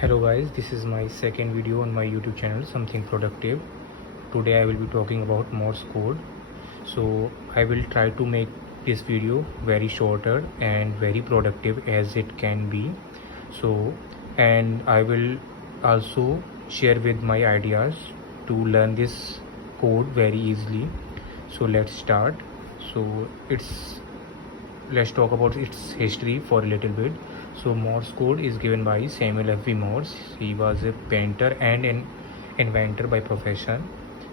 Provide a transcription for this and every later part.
Hello guys, this is my second video on my YouTube channel, Something Productive. Today I will be talking about Morse code. So I will try to make this video very shorter and very productive as it can be. And I will also share with my ideas to learn this code very easily. So let's start. Let's talk about its history for a little bit. So Morse code is given by Samuel F.B. Morse. He was a painter and an inventor by profession,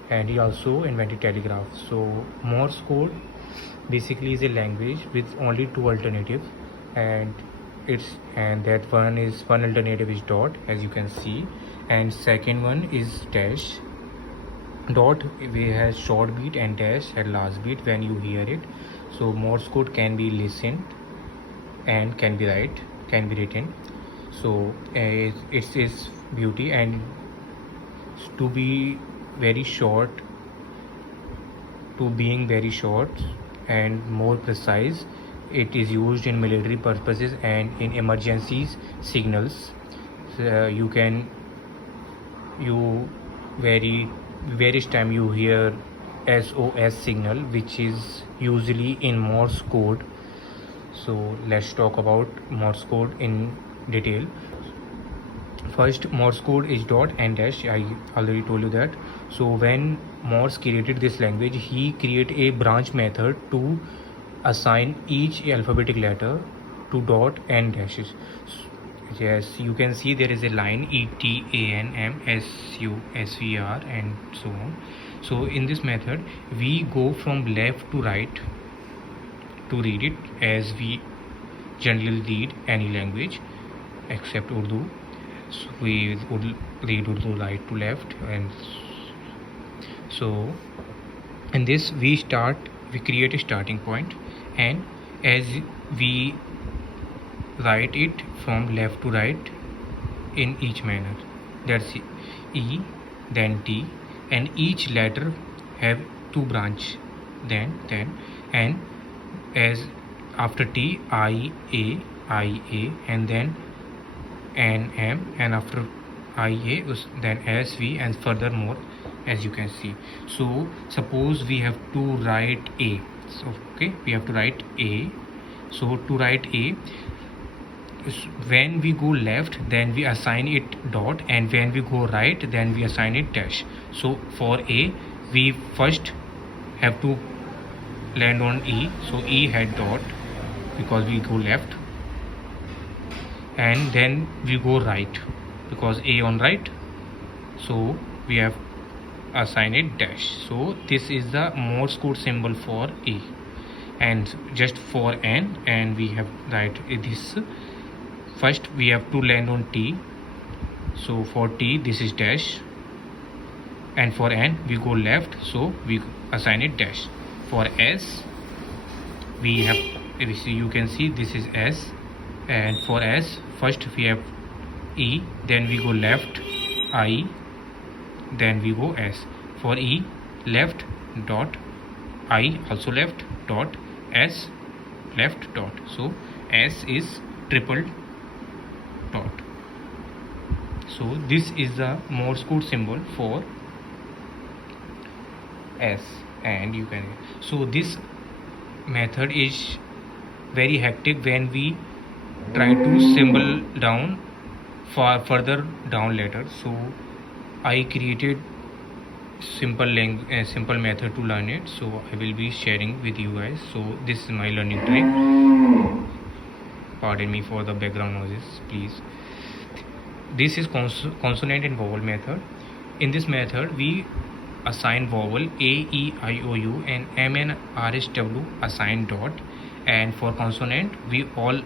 and he also invented telegraph. So Morse code basically is a language with only two alternatives, and that one alternative is dot, as you can see, and second one is dash. Dot we has short beat and dash at last beat when you hear it. So Morse code can be listened and can be written. So it's its beauty, and to be very short, to being very short and more precise, it is used in military purposes and in emergencies signals. So, various time you hear SOS signal, which is usually in Morse code. So let's talk about Morse code in detail. First, Morse code is dot and dash. I already told you that. So when Morse created this language, he created a branch method to assign each alphabetic letter to dot and dashes. Yes, you can see there is a line ETANMSUSVR and so on. So in this method, we go from left to right to read it, as we generally read any language except Urdu. So we would read Urdu right to left, and so in this we create a starting point, and as we write it from left to right in each manner. That's E, then T, and each letter have two branch, then and as after T, I A, and then N M, and after I A then S V, and furthermore, as you can see. So suppose we have to write A. So okay, we have to write A. So to write A, when we go left, then we assign it dot, and when we go right, then we assign it dash. So for A, we first have to land on E. So E had dot because we go left, and then we go right because A on right, so we have assigned it dash. So this is the Morse code symbol for A. And just for N, and we have write this. First we have to land on T. So for T, this is dash, and for N we go left, so we assign it dash. For S, we have, you can see this is S, and for S, first we have E, then we go left I, then we go S. For E, left dot, I also left dot, S left dot. So S is triple dot. So this is the Morse code symbol for S, and you can, so this method is very hectic when we try to symbol down further down letters. So I created simple method to learn it, so I will be sharing with you guys. So this is my learning trick. Pardon me for the background noises, please. This is consonant and vowel method. In this method, we assign vowel A, E, I, O, U, and M, N, R, S, W assign dot, and for consonant we all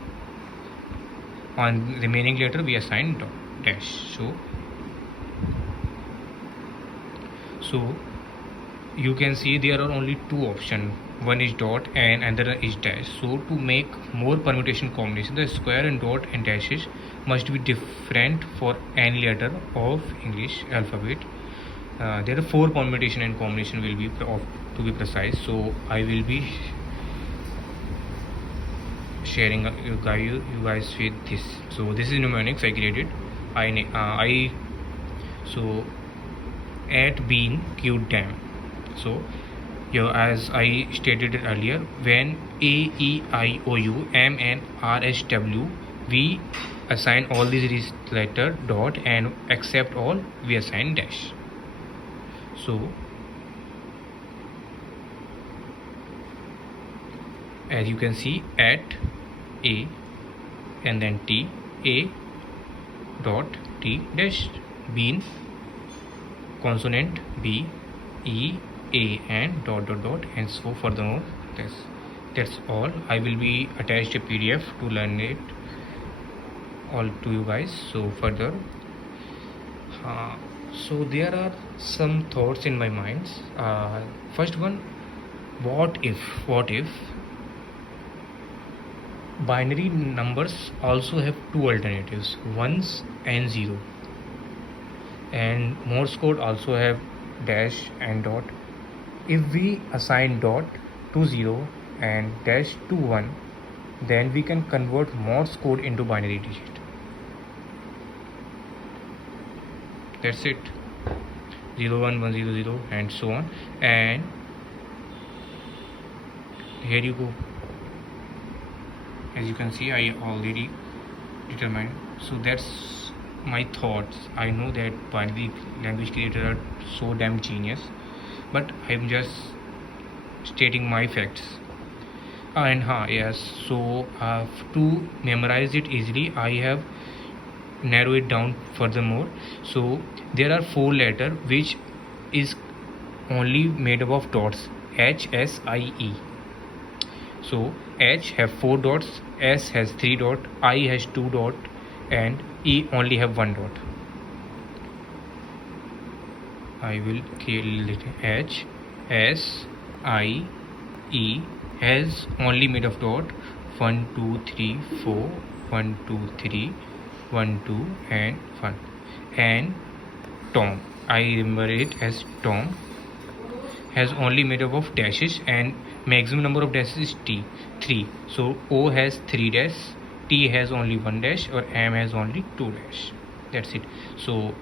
on remaining letter we assign dot dash. So you can see there are only two options, one is dot and another is dash. So to make more permutation combination, the square and dot and dashes must be different for any letter of English alphabet. There are 4 permutation and combination will be to be precise. So I will be sharing you guys with this. So this is mnemonics I created. I so at being queued them. So as I stated it earlier, when A, E, I, O, U, M, N, R, S, W, we assign all these letter dot, and except all we assign dash. So as you can see, at A and then T, A dot T dash, bean consonant B, E, A, and dot dot dot, and so furthermore. That's all. I will be attached a PDF to learn it all to you guys. So further, so there are some thoughts in my mind. First one, what if binary numbers also have two alternatives, ones and zero, and Morse code also have dash and dot. If we assign dot to 0 and dash to 1, then we can convert Morse code into binary digit. That's it. 0 1 1 0 0 and so on. And here you go. As you can see, I already determined. So that's my thoughts. I know that binary language creators are so damn genius, but I'm just stating my facts. And yes, so to memorize it easily, I have narrow it down furthermore. So there are 4 letters which is only made up of dots, H, S, I, E. So H have 4 dots, S has 3 dots, I has 2 dots, and E only have 1 dot. I will create H, S, I, E has only made of dot 1 2 3 4 1 2 3 1 2 and 1. And Tom, I remember it as Tom, has only made up of dashes, and maximum number of dashes is 3. So O has 3 dash, T has only 1 dash, or M has only 2 dash. That's it. So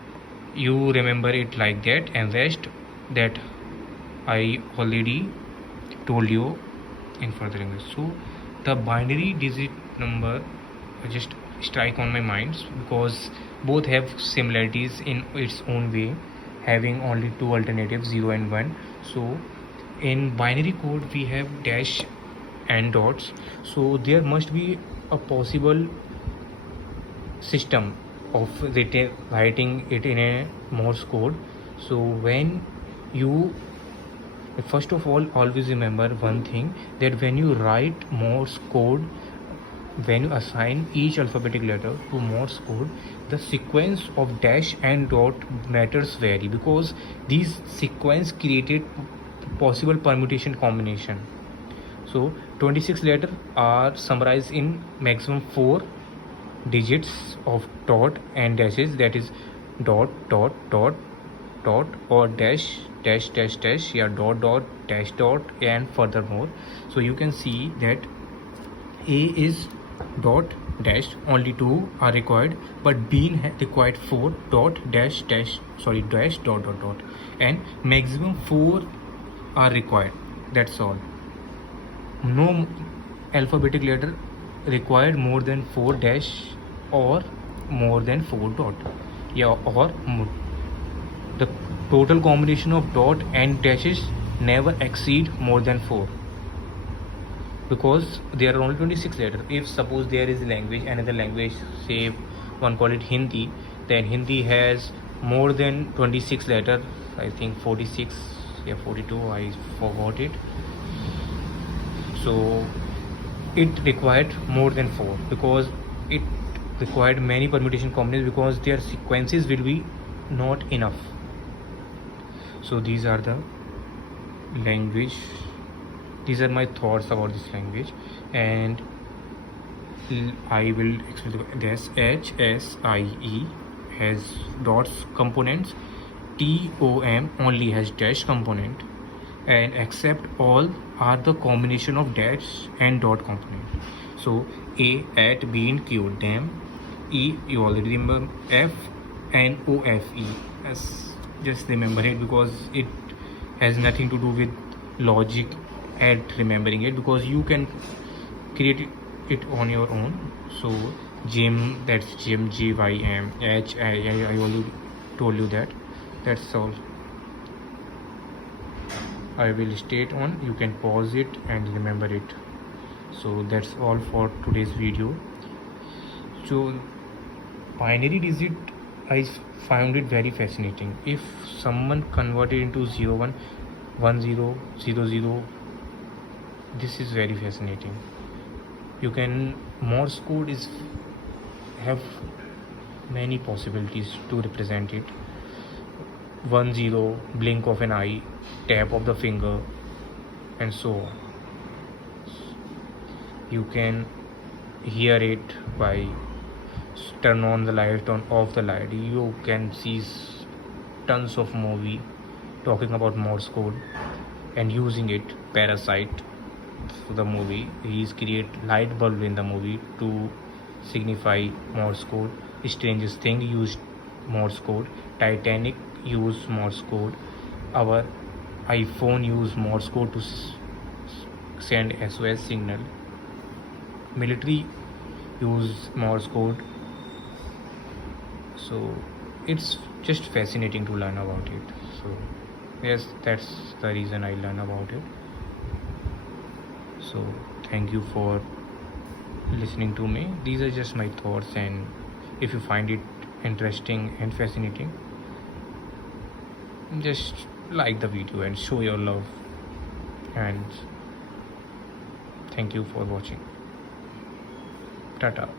you remember it like that, and rest that I already told you in further English. So the binary digit number just strike on my mind because both have similarities in its own way, having only 2 alternatives, 0 and 1. So in binary code we have dash and dots, so there must be a possible system of writing it in a Morse code. So when you first of all always remember one thing, that when you write Morse code, when you assign each alphabetic letter to Morse code, the sequence of dash and dot matters vary, because these sequence created possible permutation combination. So 26 letters are summarized in maximum 4 digits of dot and dashes, that is dot dot dot dot, or dash dash dash dash, yeah, dot dot dash dot, and furthermore. So you can see that A is dot dash, only 2 are required, but bean required 4 dot dash dash, sorry, dash dot dot dot, and maximum 4 are required. That's all. No alphabetic letter required more than 4 dash or more than 4 dot, yeah, or more. The total combination of dot and dashes never exceed more than 4, because there are only 26 letters. If suppose there is a language, another language, say one call it Hindi, then Hindi has more than 26 letters, I think 46, yeah, 42, I forgot it. So it required more than 4, because it required many permutation combinations, because their sequences will be not enough. So these are the language, these are my thoughts about this language, and I will explain this. H, S, I, E has dots components, T, O, M only has dash component, and except all are the combination of dash and dot component. So A, at, bean, q, them, E, you already remember. F and OFE. Yes, just remember it because it has nothing to do with logic at remembering it, because you can create it on your own. So Jim, that's Jim, GYM. H, I already told you that. That's all. I will state on, you can pause it and remember it. So that's all for today's video. So binary digit, I found it very fascinating. If someone converted into 01 1000, this is very fascinating. You can, Morse code is have many possibilities to represent it. 10, blink of an eye, tap of the finger, and so on. You can hear it by turn on the light, turn off the light. You can see tons of movie talking about Morse code and using it. Parasite, the movie, he's create light bulb in the movie to signify Morse code. Strangest Thing used Morse code. Titanic used Morse code. Our iPhone used Morse code to send SOS signal. Military use Morse code. So it's just fascinating to learn about it. So yes, that's the reason I learn about it. So thank you for listening to me. These are just my thoughts, and if you find it interesting and fascinating, just like the video and show your love. And thank you for watching. Tata.